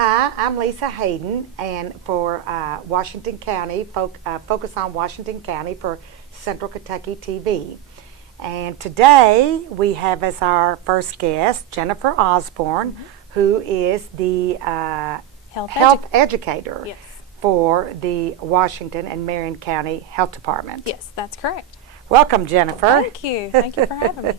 Hi, I'm Lisa Hayden, and for Washington County, focus on Washington County for Central Kentucky TV. And today we have as our first guest Jennifer Osborne, who is the health educator Yes. for the Washington and Marion County Health Department. Yes, that's correct. Welcome, Jennifer. Thank you. Thank you for having me.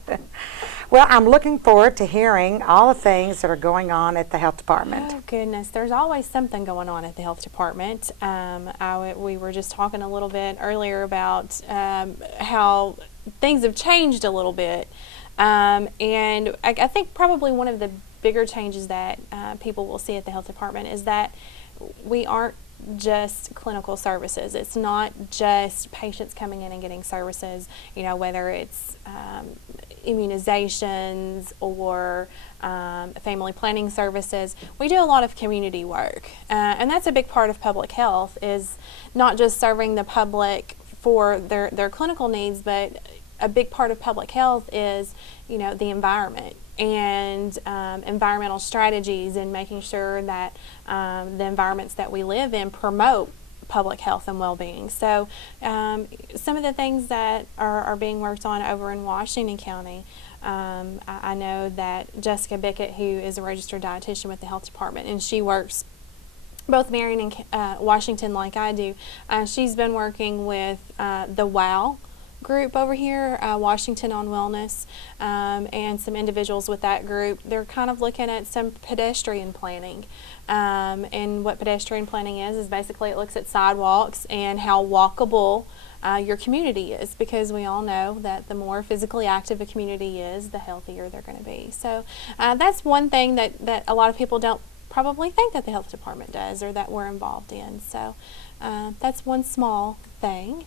Well, I'm looking forward to hearing all the things that are going on at the health department. Oh, goodness. There's always something going on at the health department. We were just talking a little bit earlier about how things have changed a little bit. And I think probably one of the bigger changes that people will see at the health department is that we aren't just clinical services. It's not just patients coming in and getting services, whether it's immunizations or family planning services. We do a lot of community work, and that's a big part of public health, is not just serving the public for their clinical needs, but a big part of public health is, the environment and environmental strategies, and making sure that the environments that we live in promote public health and well-being. So some of the things that are being worked on over in Washington County, I know that Jessica Bickett, who is a registered dietitian with the health department, and she works both Marion and Washington like I do, she's been working with the WOW group over here, Washington on Wellness, and some individuals with that group. They're kind of looking at some pedestrian planning. And what pedestrian planning is basically it looks at sidewalks and how walkable your community is, because we all know that the more physically active a community is, the healthier they're going to be. So that's one thing that a lot of people don't probably think that the health department does, or that we're involved in. So that's one small thing.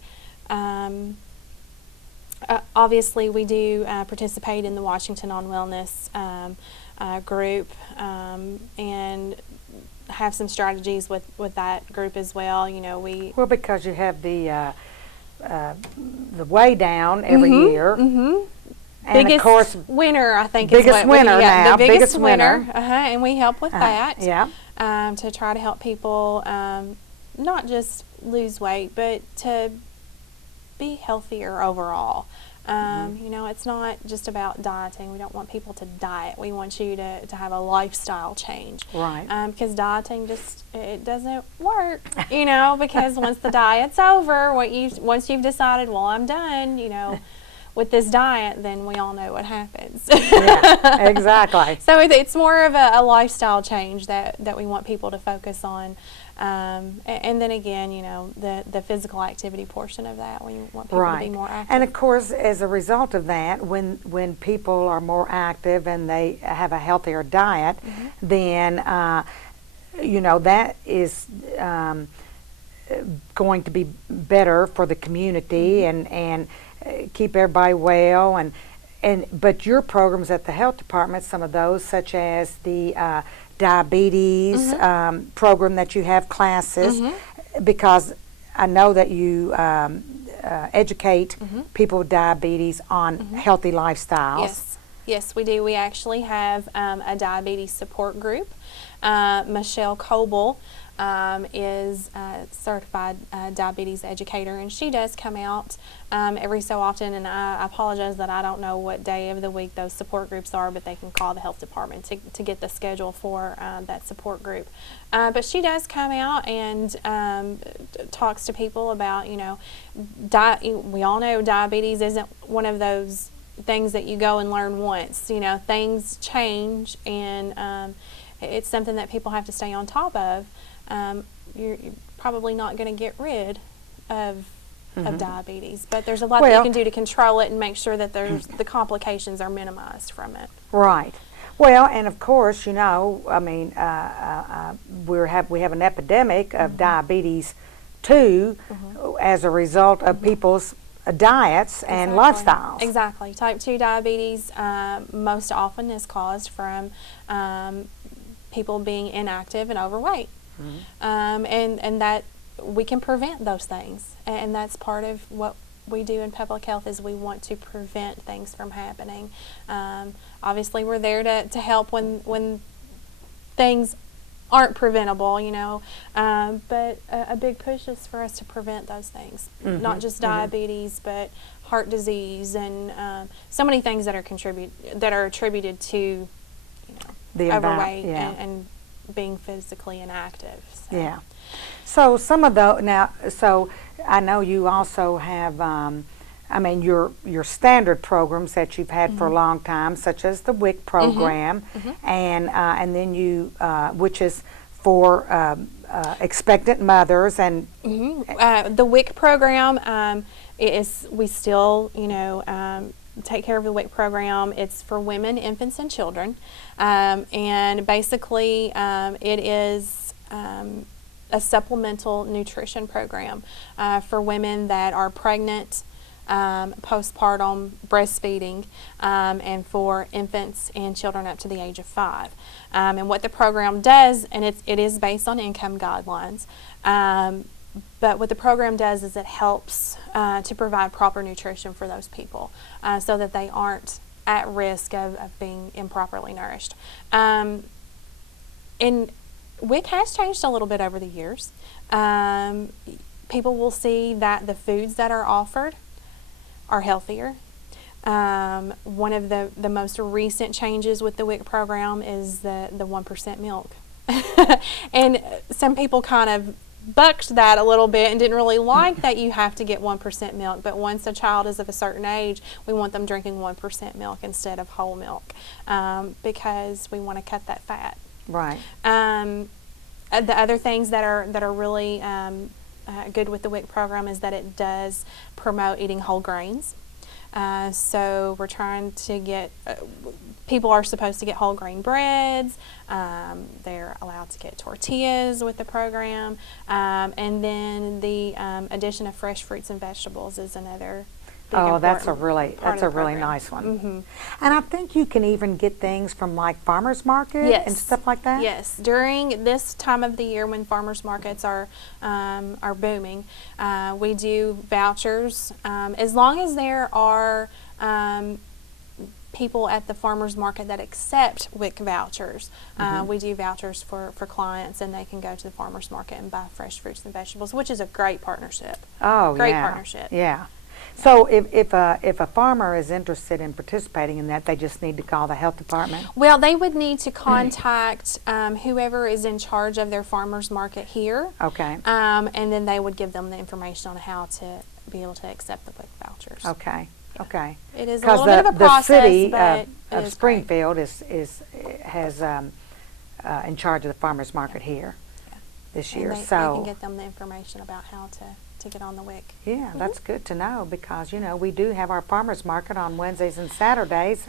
Obviously, we do participate in the Washington on Wellness group, and have some strategies with that group as well. Well, because you have the Way Down every year. Mm-hmm. And biggest of course, winner, I think, biggest is what winner we, now. the biggest winner. winner. And we help with that. Yeah. To try to help people not just lose weight, but to be healthier overall. It's not just about dieting. We don't want people to diet. We want you to have a lifestyle change. Right. Because dieting it doesn't work, because once the diet's over, once you've decided, well, I'm done, with this diet, then we all know what happens. Yeah, exactly. So it's more of a lifestyle change that we want people to focus on. And then again, the physical activity portion of that, we want people to be more active. And of course, as a result of that, when people are more active and they have a healthier diet, then that is going to be better for the community and keep everybody well. But your programs at the health department, some of those, such as the diabetes program that you have classes, because I know that you educate people with diabetes on healthy lifestyles. Yes, we do. We actually have a diabetes support group. Michelle Coble is a certified diabetes educator, and she does come out every so often, and I apologize that I don't know what day of the week those support groups are, but they can call the health department to get the schedule for that support group. But she does come out and talks to people about, we all know diabetes isn't one of those things that you go and learn once. Things change, and it's something that people have to stay on top of. You're probably not going to get rid of diabetes, but there's a lot that you can do to control it and make sure that the complications are minimized from it. Right. Well, and of course, we have an epidemic of diabetes too, as a result of people's diets and lifestyles. Exactly. Type 2 diabetes most often is caused from people being inactive and overweight. And that we can prevent those things, and that's part of what we do in public health, is we want to prevent things from happening. Obviously, we're there to help when things aren't preventable, but a big push is for us to prevent those things, not just diabetes, but heart disease and so many things that are attributed to overweight and being physically inactive. So. Yeah. So some of so I know you also have, your standard programs that you've had for a long time, such as the WIC program, and then you, which is for expectant mothers and. The WIC program we still, take care of the WIC program. It's for women, infants, and children, and basically it is a supplemental nutrition program for women that are pregnant, postpartum, breastfeeding, and for infants and children up to the age of 5. And what the program does, and it is based on income guidelines, but what the program does is it helps to provide proper nutrition for those people so that they aren't at risk of being improperly nourished. And WIC has changed a little bit over the years. People will see that the foods that are offered are healthier. One of the most recent changes with the WIC program is the 1% milk. And some people kind of bucked that a little bit and didn't really like that you have to get 1% milk, but once a child is of a certain age, we want them drinking 1% milk instead of whole milk because we want to cut that fat. Right. The other things that are really good with the WIC program is that it does promote eating whole grains. So we're trying to get, people are supposed to get whole grain breads, they're allowed to get tortillas with the program, and then the addition of fresh fruits and vegetables is another big that's a really program. nice one. And I think you can even get things from like farmers market and stuff like that. Yes, during this time of the year when farmers markets are booming, we do vouchers. As long as there are people at the farmers market that accept WIC vouchers, we do vouchers for clients, and they can go to the farmers market and buy fresh fruits and vegetables, which is a great partnership. Great partnership. Yeah. So if a farmer is interested in participating in that, they just need to call the health department? Well, they would need to contact whoever is in charge of their farmers market here. Okay. And then they would give them the information on how to be able to accept the WIC vouchers. Okay. Okay. It is a little bit of a process, the city but of Springfield has in charge of the farmers market here this year. And they can get them the information about how to get on the WIC. Yeah, that's good to know because we do have our farmers market on Wednesdays and Saturdays,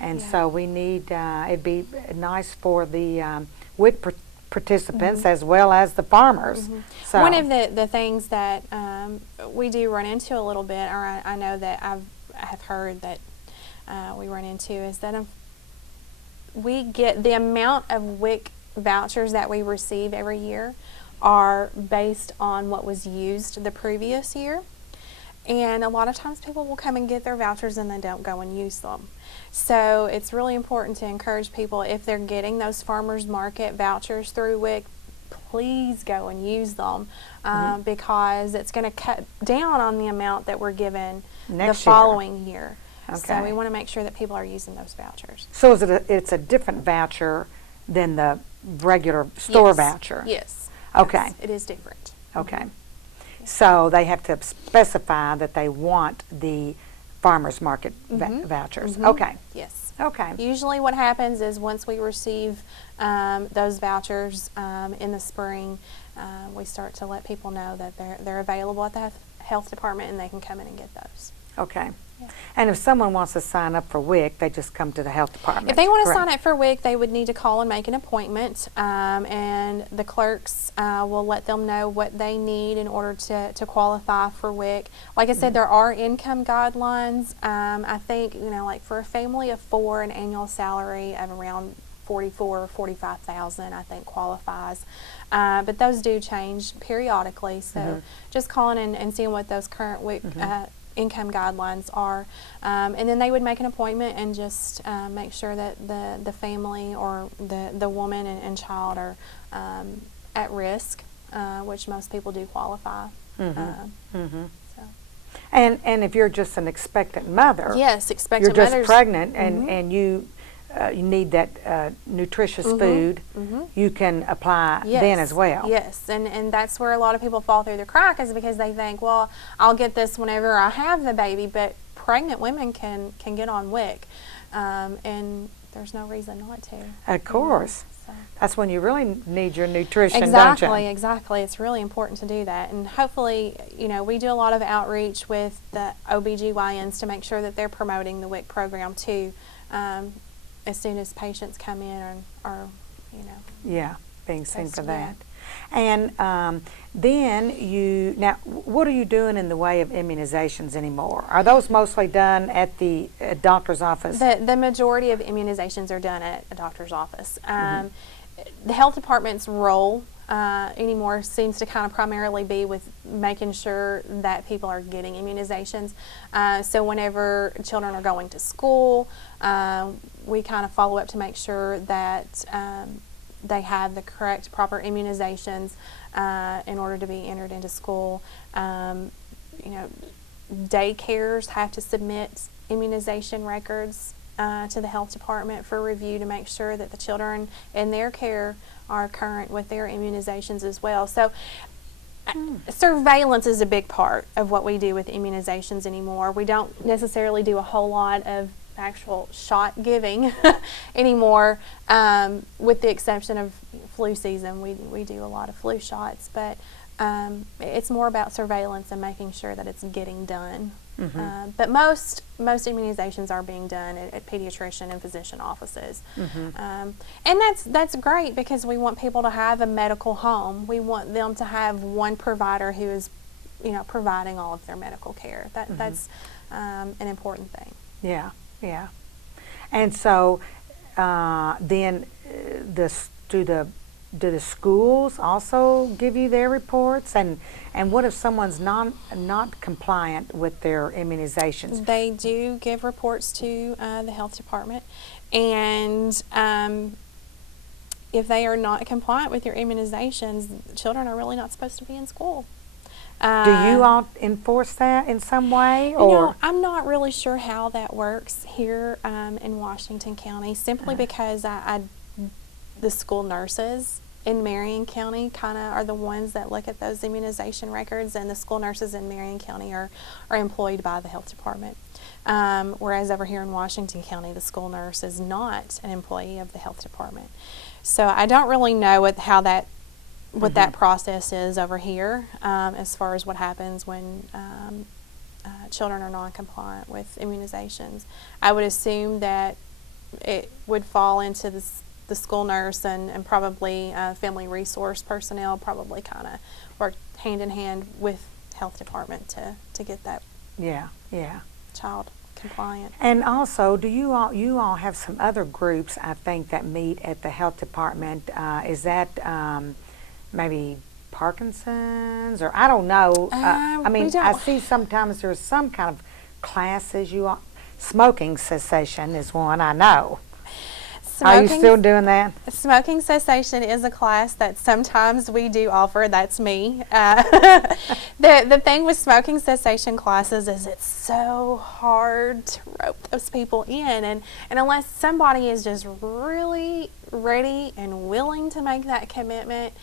and so we need it'd be nice for the WIC participants as well as the farmers. So one of the things that we do run into a little bit, or I know that I have heard that we run into, is that we get the amount of WIC vouchers that we receive every year are based on what was used the previous year, and a lot of times people will come and get their vouchers and they don't go and use them. So it's really important to encourage people, if they're getting those farmers market vouchers through WIC, please go and use them because it's going to cut down on the amount that we're given the following year. Okay. So we want to make sure that people are using those vouchers. So it's a different voucher than the regular store voucher? Yes. Okay. Yes, it is different. Okay. So they have to specify that they want the farmers market vouchers. Okay. Yes. Okay. Usually what happens is once we receive those vouchers in the spring, we start to let people know that they're available at the health department and they can come in and get those. Okay. Yeah. And if someone wants to sign up for WIC, they just come to the health department? If they want to correct? sign up for WIC, they would need to call and make an appointment, and the clerks will let them know what they need in order to qualify for WIC. Like I said, there are income guidelines. I think, like for a family of 4, an annual salary of around $44,000 or $45,000, I think qualifies. But those do change periodically, so just calling and seeing what those current WIC income guidelines are, and then they would make an appointment and just make sure that the family or the woman and child are at risk, which most people do qualify. So. And if you're just an expectant mother, Yes, expectant you're just mothers. pregnant and you need that nutritious food, you can apply then as well. Yes, and that's where a lot of people fall through the crack, is because they think, well, I'll get this whenever I have the baby, but pregnant women can get on WIC, and there's no reason not to. Of course. So. That's when you really need your nutrition, don't you? Exactly. It's really important to do that. And hopefully, we do a lot of outreach with the OBGYNs to make sure that they're promoting the WIC program too, as soon as patients come in or Yeah, being seen for Tested, that. And then now, what are you doing in the way of immunizations anymore? Are those mostly done at the doctor's office? The majority of immunizations are done at a doctor's office. The health department's role anymore seems to kind of primarily be with making sure that people are getting immunizations. So whenever children are going to school, we kind of follow up to make sure that they have the correct, proper immunizations in order to be entered into school. Daycares have to submit immunization records to the health department for review to make sure that the children in their care are current with their immunizations as well. So surveillance is a big part of what we do with immunizations anymore. We don't necessarily do a whole lot of actual shot giving anymore, with the exception of flu season. We do a lot of flu shots, but it's more about surveillance and making sure that it's getting done. But most immunizations are being done at pediatrician and physician offices, and that's great, because we want people to have a medical home. We want them to have one provider who is, providing all of their medical care. That's an important thing. Yeah, yeah. And so then do the schools also give you their reports? And what if someone's not compliant with their immunizations? They do give reports to the health department, and if they are not compliant with your immunizations, children are really not supposed to be in school. Do you all enforce that in some way? Or I'm not really sure how that works here in Washington County, simply because the school nurses in Marion County kind of are the ones that look at those immunization records, and the school nurses in Marion County are employed by the health department. Whereas over here in Washington County, the school nurse is not an employee of the health department. So I don't really know what that process is over here, as far as what happens when children are non-compliant with immunizations. I would assume that it would fall into the school nurse and probably family resource personnel probably kind of work hand in hand with health department to get that child compliant. And also, do you all have some other groups, I think, that meet at the health department? Is that maybe Parkinson's, or I don't know. I see sometimes there's some kind of classes smoking cessation is one I know. Are you still doing that? Smoking cessation is a class that sometimes we do offer. That's me. The thing with smoking cessation classes is it's so hard to rope those people in, and unless somebody is just really ready and willing to make that commitment,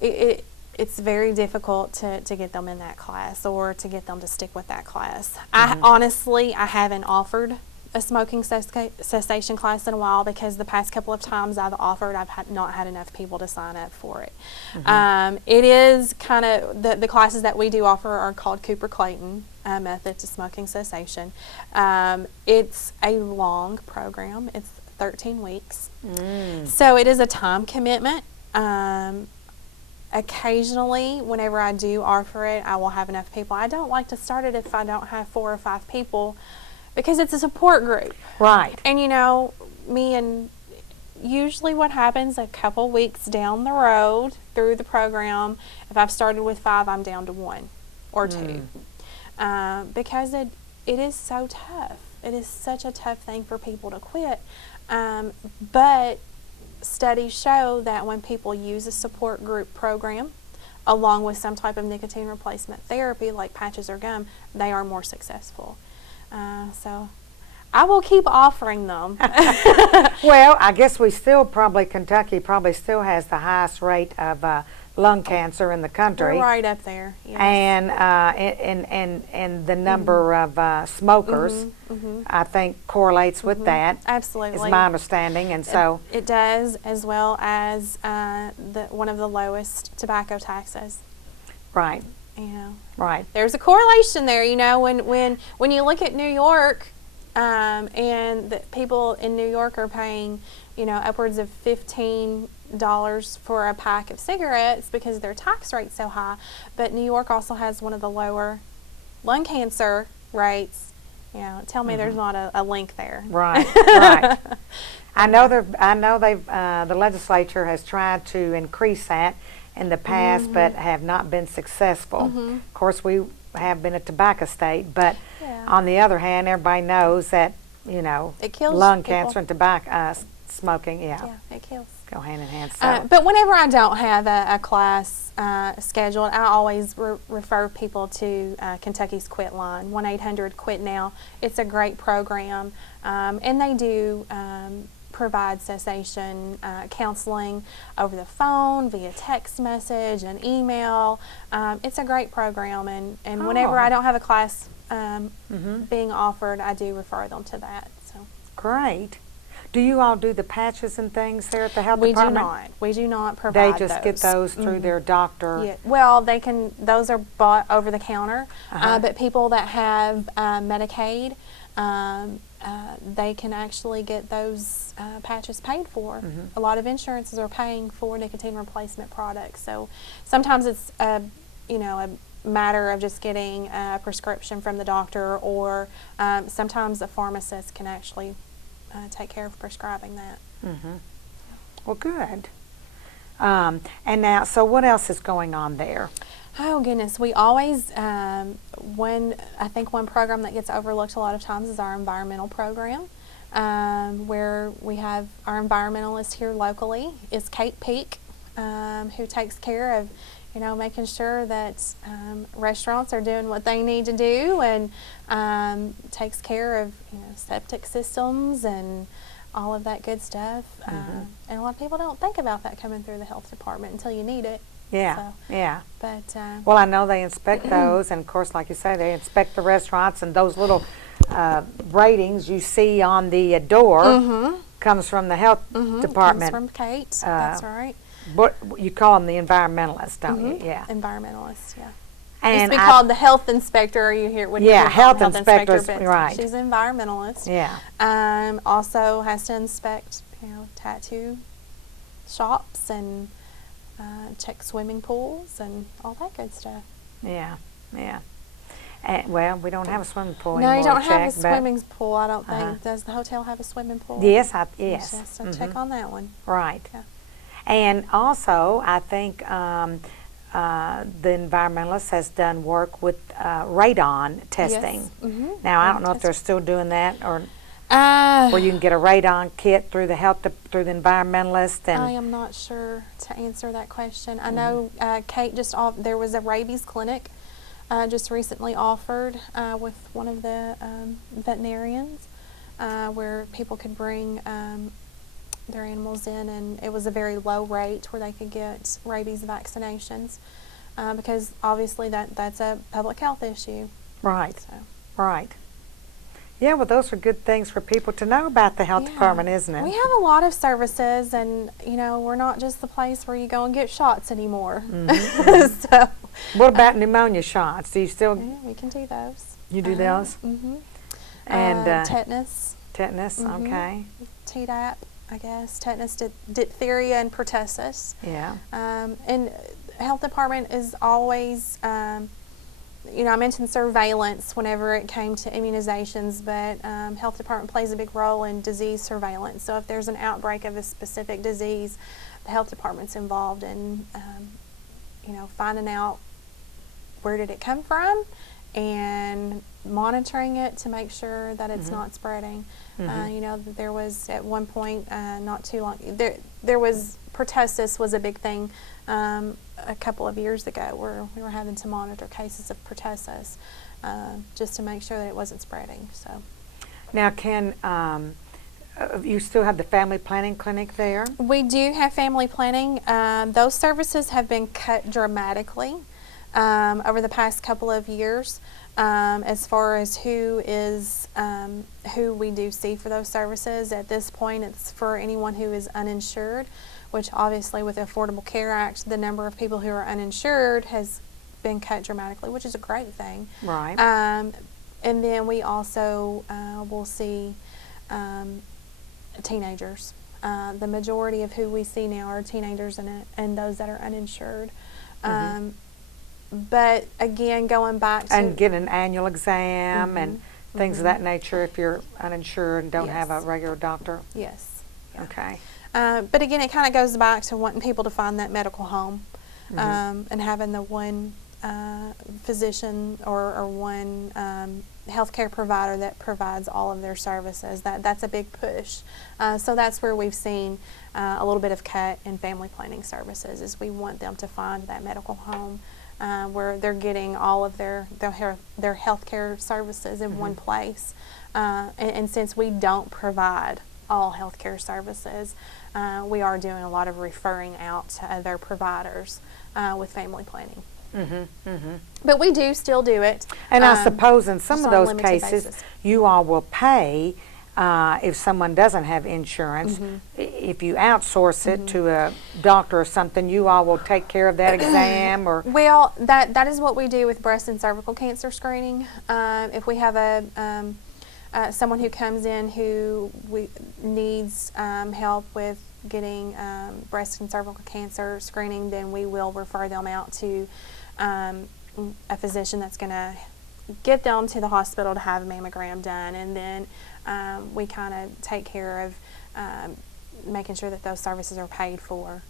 it's very difficult to get them in that class or to get them to stick with that class. I haven't offered a smoking cessation class in a while, because the past couple of times I've offered, I've not had enough people to sign up for it. It is kind of, the classes that we do offer are called Cooper-Clayton method to smoking cessation. It's a long program. It's 13 weeks. So it is a time commitment. Occasionally, whenever I do offer it, I will have enough people. I don't like to start it if I don't have 4 or 5 people, because it's a support group. Right. And usually what happens a couple weeks down the road through the program, if I've started with 5, I'm down to 1 or 2. because it is so tough. It is such a tough thing for people to quit. But studies show that when people use a support group program along with some type of nicotine replacement therapy like patches or gum, they are more successful. So I will keep offering them. Well, I guess Kentucky probably still has the highest rate of lung cancer in the country. We're right up there. Yes. And the number of smokers, I think, correlates with that. Absolutely. Is my understanding, and so it does, as well as one of the lowest tobacco taxes. right, You know, right. there's a correlation there. You know, when you look at New York, and the people in New York are paying, you know, upwards of $15 for a pack of cigarettes because their tax rate's so high. But New York also has one of the lower lung cancer rates. You know, tell me there's not a link there. Right, right. I know the legislature has tried to increase that in the past, but have not been successful. Of course, we have been a tobacco state, but Yeah. on the other hand, everybody knows that, you know, It kills lung people. cancer and tobacco smoking, Yeah, it kills. go hand in hand. So But whenever I don't have a class scheduled, I always refer people to Kentucky's Quit Line, 1-800-QUIT-NOW. It's a great program, and they do provide cessation counseling over the phone, via text message and email. It's a great program, and whenever I don't have a class being offered, I do refer them to that. So. great. Do you all do the patches and things there at the health We do department? not. We do not provide They just get those. those through their doctor. Yeah. Well, they can. Those are bought over the counter. But people that have Medicaid, they can actually get those patches paid for. A lot of insurances are paying for nicotine replacement products. So sometimes it's a matter of just getting a prescription from the doctor, or sometimes a pharmacist can actually take care of prescribing that. Well, good. And now, so what else is going on there? Oh goodness, we always, I think one program that gets overlooked a lot of times is our environmental program, where we have our environmentalist here locally is Kate Peak, who takes care of, making sure that restaurants are doing what they need to do, and takes care of, septic systems and all of that good stuff. And a lot of people don't think about that coming through the health department until you need it. Yeah, So, yeah. But Well, I know they inspect those, and of course, like you say, they inspect the restaurants, and those little ratings you see on the door comes from the health department. comes from Kate. That's right. What you call them, the environmentalists, don't you? Yeah. Environmentalist, yeah. And Used to be called the health inspector, or you hear when you Yeah, hear health health inspectors, inspector, but right. she's an environmentalist. Yeah. Also has to inspect, tattoo shops and check swimming pools and all that good stuff. Yeah. Yeah. Well, we don't have a swimming pool No, anymore. you don't to have check, a but- swimming pool, I don't think. Does the hotel have a swimming pool? Yes, Yes. yes. So check on that one. Right. Yeah. And also, I think the environmentalist has done work with radon testing. Yes. Now, I don't know if they're still doing that, or Uh, where you can get a radon kit through the through the environmentalist. And I am not sure to answer that question. I know Kate there was a rabies clinic just recently offered with one of the veterinarians where people could bring their animals in, and it was a very low rate where they could get rabies vaccinations because obviously that's a public health issue. right, So. right. Yeah, well, those are good things for people to know about the health Yeah. department, isn't it? We have a lot of services, and we're not just the place where you go and get shots anymore. So What about pneumonia shots? Do you still yeah, we can do those. you do those? Mm-hmm. And tetanus, tetanus, okay. Tdap, I guess, tetanus, diphtheria, and pertussis. Yeah. And health department is always, I mentioned surveillance whenever it came to immunizations, but health department plays a big role in disease surveillance. So if there's an outbreak of a specific disease, the health department's involved in, finding out where did it come from and monitoring it to make sure that it's not spreading. You know, there was at one point not too long there was pertussis was a big thing a couple of years ago where we were having to monitor cases of pertussis just to make sure that it wasn't spreading. So Now, can you still have the family planning clinic there? we do have family planning. Those services have been cut dramatically over the past couple of years. As far as who we do see for those services, at this point it's for anyone who is uninsured, which obviously with the Affordable Care Act, the number of people who are uninsured has been cut dramatically, which is a great thing. Right. And then we also will see teenagers. The majority of who we see now are teenagers and those that are uninsured. But again, going back to And get an annual exam and things of that nature if you're uninsured and don't have a Yes. regular doctor? yes. Yeah. Okay. But again, it kind of goes back to wanting people to find that medical home and having the one physician or one healthcare provider that provides all of their services. That's a big push. So that's where we've seen a little bit of cut in family planning services, is we want them to find that medical home where they're getting all of their healthcare services in one place. And since we don't provide all healthcare services, we are doing a lot of referring out to other providers with family planning. But we do still do it. And I suppose in some just of on a those limited cases, basis. you all will pay if someone doesn't have insurance. If you outsource it to a doctor or something, you all will take care of that exam or... Well, that is what we do with breast and cervical cancer screening. If we have someone who comes in who needs help with getting breast and cervical cancer screening, then we will refer them out to a physician that's going to get them to the hospital to have a mammogram done, and then we kind of take care of making sure that those services are paid for.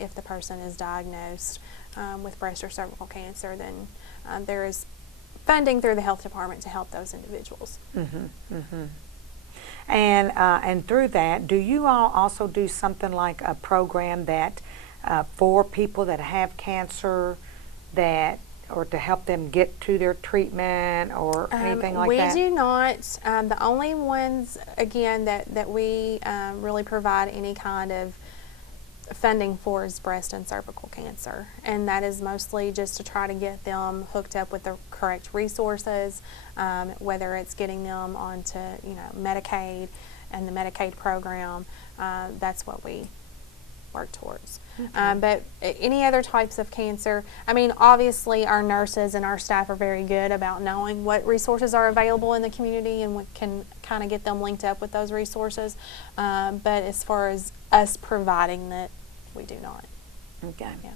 If the person is diagnosed with breast or cervical cancer, then there is funding through the health department to help those individuals. And through that, do you all also do something like a program that for people that have cancer, or to help them get to their treatment or anything like that? We do not. The only ones, again, that we really provide any kind of funding for is breast and cervical cancer, and that is mostly just to try to get them hooked up with the correct resources, whether it's getting them onto Medicaid and the Medicaid program. That's what we work towards. But any other types of cancer, I mean, obviously our nurses and our staff are very good about knowing what resources are available in the community, and we can kind of get them linked up with those resources. But as far as us providing that, we do not. Okay. Yeah.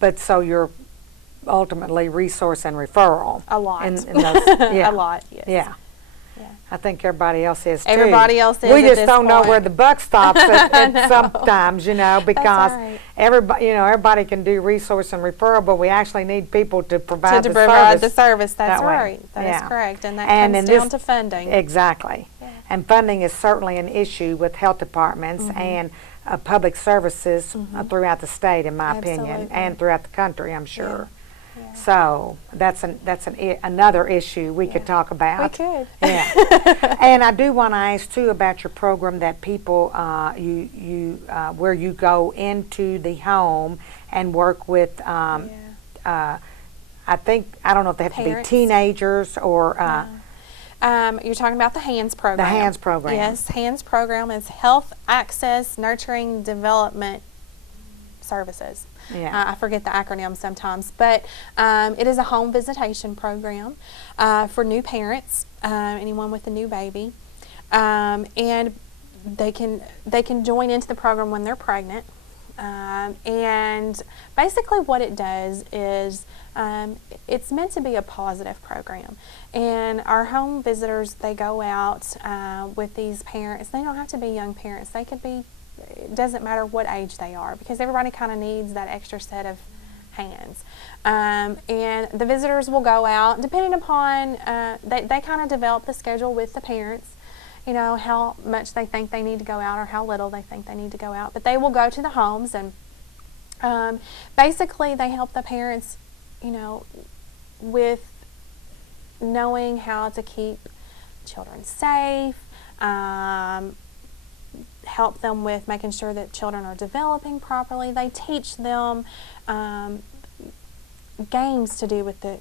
But so you're ultimately resource and referral. A lot. In those, yeah. A lot, yes. Yeah. Yeah. I think everybody else is too. Everybody else is We at just this don't know point. where the buck stops at sometimes, because all right. everybody can do resource and referral, but we actually need people to provide To the provide service. the service, that's that way. right. That is Yeah. correct. And that And comes in down this- to funding. Exactly. Yeah. And funding is certainly an issue with health departments and public services throughout the state, in my opinion, Absolutely. and throughout the country, I'm sure. Yeah. So that's another issue we could talk about. We could. Yeah. And I do want to ask too about your program that people where you go into the home and work with. I don't know if they have to be Parents. teenagers or. You're talking about the HANDS program. The HANDS program. Yes, HANDS program is Health Access Nurturing Development Services. Yeah. I forget the acronym sometimes, but it is a home visitation program for new parents, anyone with a new baby, and they can join into the program when they're pregnant. And basically what it does is it's meant to be a positive program. And our home visitors, they go out with these parents. They don't have to be young parents. They could be, it doesn't matter what age they are, because everybody kind of needs that extra set of hands. And the visitors will go out, depending upon, they kind of develop the schedule with the parents, you know, how much they think they need to go out or how little they think they need to go out. But they will go to the homes, and basically they help the parents, you know, with knowing how to keep children safe, help them with making sure that children are developing properly. They teach them games to do with the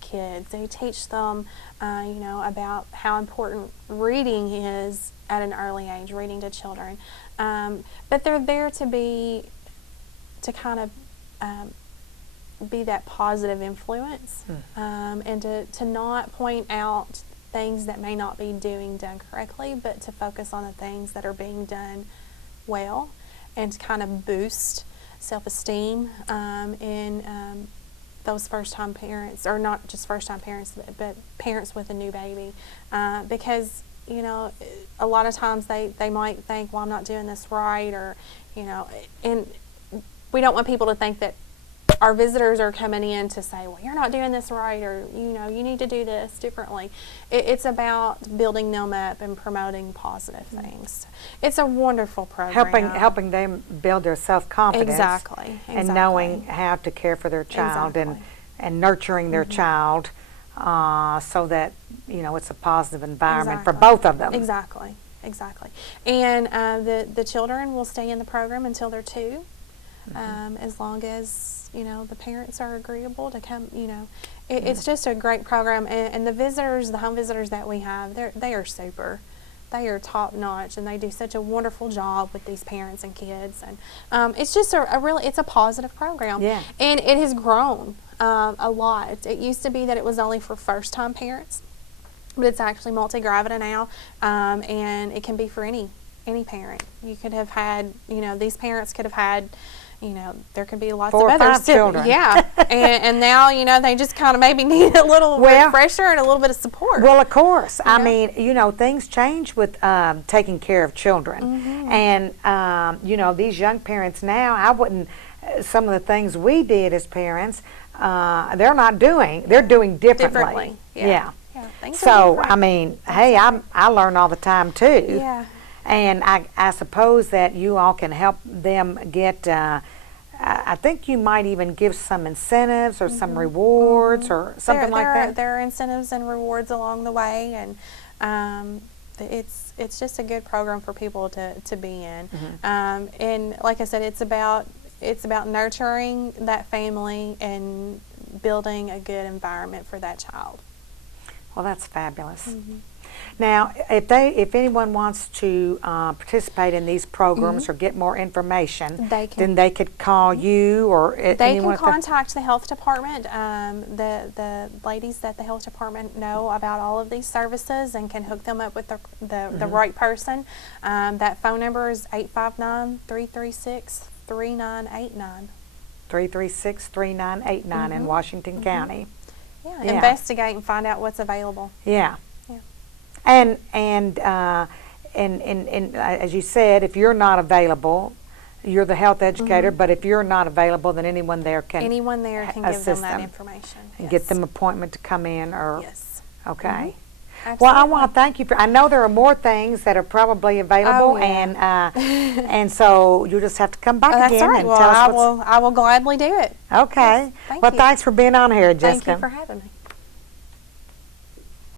kids. They teach them, you know, about how important reading is at an early age, reading to children. But they're there to kind of be that positive influence, and to not point out things that may not be done correctly, but to focus on the things that are being done well, and to kind of boost self-esteem in those first-time parents, or not just first-time parents, but parents with a new baby, because, you know, a lot of times they might think, well, I'm not doing this right, or, you know, and we don't want people to think that our visitors are coming in to say, well, you're not doing this right, or, you know, you need to do this differently. It's about building them up and promoting positive things. It's a wonderful program. Helping them build their self-confidence. Exactly. And knowing how to care for their child, and nurturing their child, so that, you know, it's a positive environment for both of them. Exactly. And the children will stay in the program until they're 2. As long as, you know, the parents are agreeable to come, you know. It's just a great program, and the visitors, the home visitors that we have, they are super. They are top notch, and they do such a wonderful job with these parents and kids, and it's just it's a positive program. Yeah. And it has grown a lot. It used to be that it was only for first-time parents, but it's actually multi-gravida now, and it can be for any parent. You could have had, you know, these parents could have had, you know, there could be lots 4 or of other 5 children. Yeah, and now, you know, they just kind of maybe need a little refresher and a little bit of support. Well, of course. You I know? mean, you know, things change with taking care of children. And, you know, these young parents now, I wouldn't, some of the things we did as parents, they're not doing. They're doing differently. Yeah. So, I mean, hey, I learn all the time, too. Yeah. And I suppose that you all can help them get, I think you might even give some incentives or some rewards or something like that. There are incentives and rewards along the way, and it's just a good program for people to be in. And like I said, it's about nurturing that family and building a good environment for that child. Well, that's fabulous. Now, if anyone wants to participate in these programs or get more information, then they could call you, or they can contact the health department. The ladies at the health department know about all of these services and can hook them up with the right person. That phone number is 859-336-3989. 336-3989 in Washington County. Yeah, investigate and find out what's available. Yeah. And as you said, if you're not available, you're the health educator, but if you're not available, then anyone there can give them that information. And get them an appointment to come in, or okay. Absolutely. Well, I want to thank you for. I know there are more things that are probably available, and so you just have to come back again and tell us. I will gladly do it. Okay. Yes, Thanks for being on here, Jessica. Thank you for having me.